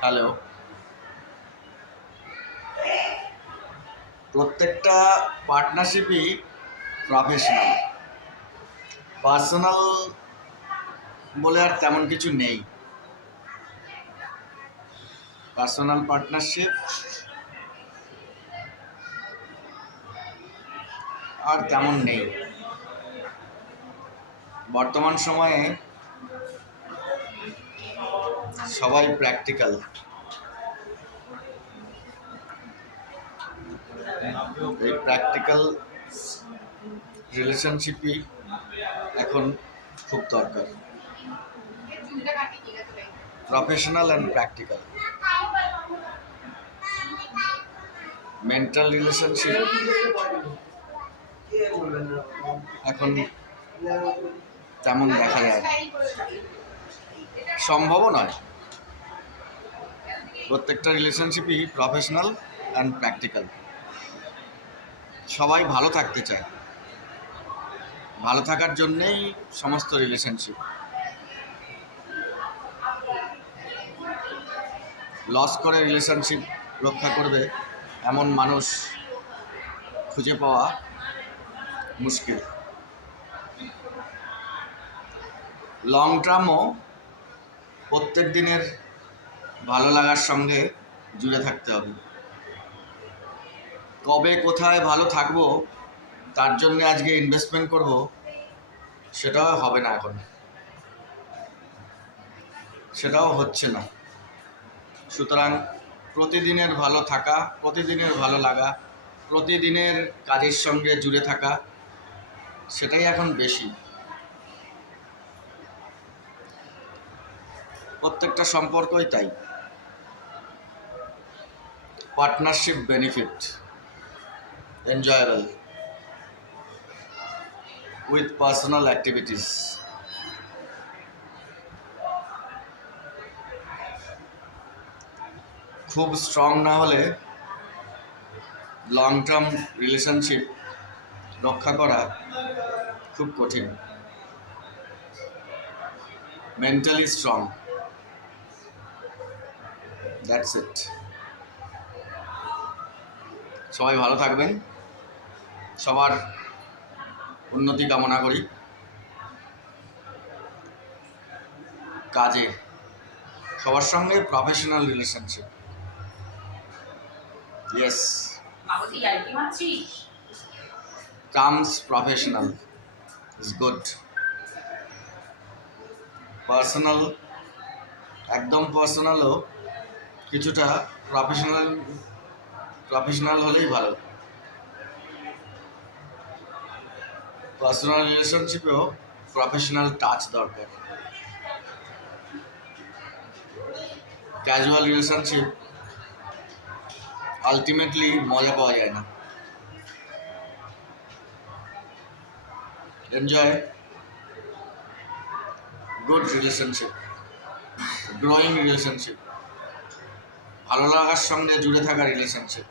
Hello. প্রত্যেকটা পার্টনারশিপই professional. Personal বলে আর তেমন কিছু নেই। পার্সোনাল পার্টনারশিপ আর তেমন নেই বর্তমান সময়ে। সবাই প্র্যাকটিক্যাল। এই প্র্যাকটিক্যাল রিলেশনশিপই এখন খুব দরকার। Professional and practical. Mental relationship এখন তেমন দেখা যায় না, সম্ভবও নয়। প্রত্যেকটা রিলেশনশিপই প্রফেশনাল অ্যান্ড প্র্যাকটিক্যাল। সবাই ভালো থাকতে চায়, ভালো থাকার জন্যেই সমস্ত রিলেশনশিপ। লস করে রিলেশনশিপ রক্ষা করবে এমন মানুষ খুঁজে পাওয়া মুশকিল। লং টার্মও প্রত্যেক দিনের ভালো লাগার সঙ্গে জুড়ে থাকতে হবে। কবে কোথায় ভালো থাকবো তার জন্য আজকে ইনভেস্টমেন্ট করব, সেটাও হবে না এখন, সেটাও হচ্ছে না। সুতরাং প্রতিদিনের ভালো থাকা, প্রতিদিনের ভালো লাগা, প্রতিদিনের কাজের সঙ্গে জুড়ে থাকা, সেটাই এখন বেশি। প্রত্যেকটা সম্পর্কই তাই। Partnership benefit enjoyable with personal activities. খুব স্ট্রং না হলে লং টার্ম রিলেশনশিপ রক্ষা করা খুব কঠিন। Mentally strong, that's it. সবাই ভালো থাকবেন, সবার উন্নতি কামনা করি। কাজে সবার সঙ্গে professional relationship. Yes, comes professional is good. Personal, একদম পার্সোনালও কিছুটা প্রফেশনাল হলেই ভালো। পার্সোনাল রিলেশনশিপেও প্রফেশনাল টাচ দরকার। ক্যাজুয়াল রিলেশনশিপ আলটিমেটলি মজা পাওয়া যায় না। Enjoy good relationship, growing relationship, ভালো লাগার সঙ্গে জুড়ে থাকা রিলেশনশিপ।